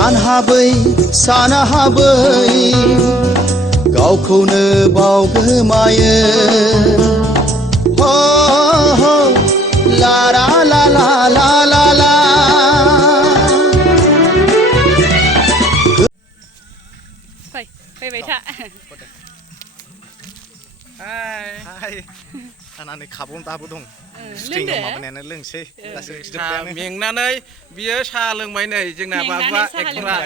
सानहाबै गावखौनो बावगोमायो हो हो ला ला ला ला ला ला ला फैबाय था हाय आंना खाबुन दाबो दं लोंदो माबानायानो लोंसै मेंनानै बियो साहा लोंबाय नै जोंना बाबुआ एक्टरा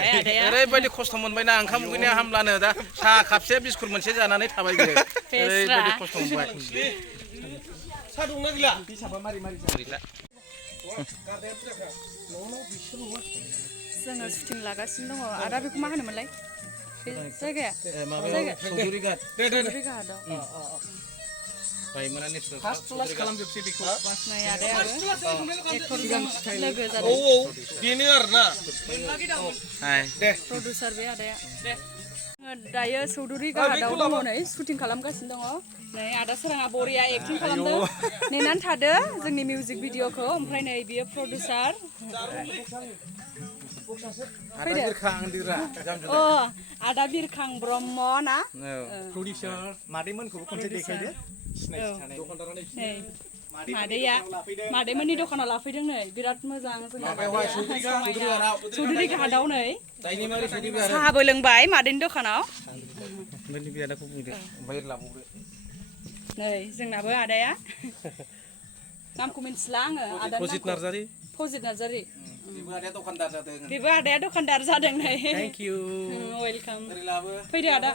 ओरैबायदि खस्थ' मोनबायना ओंखाम उखैनाया हामब्लानो दा साहा खापसे बिस्कुट मोनसे जानानै थाबाय बियो ओरैबायदि खस्थ' मोनबाय साहा दंना गैला बिसाबा मारि मारि गैला जोङो शुटिं लागासिनो दङ आदा बेखौ मा होनोमोनलाय जायगाया चौधुरी घाट फार्स्ट क्लास खालामजोबसै बेखौ नै आदायाबो एक्टरजों लोगो जादों बेनो आरोना दे प्रडिउसार बे आदाया दायो चौधुरी घाटआव दङ नै शुटिं खालामगासिनो दङ नै आदा सोराङा बरिया एक्टिं खालामदों नेनानै थादो जोंनि मिउजिक भिडिअखौ ओमफ्राय नै बियो प्रडिउसार आदा बिरखां ब्रह्म ना प्रडिउसार मादैमोनखौबो खनसे देखायदो मादैमोननि दखानाव लाफैदों नै बिराद मोजां चौधुरी घाटआव नै साहाबो लोंबाय मादैनि दखानाव नै जोंनाबो आदाया नामखौ मिन्थिला आङो फजित नार्जारि बेबो आदाया दखानदार जादों नै थेंक इउ वेलकाम फैदो आदा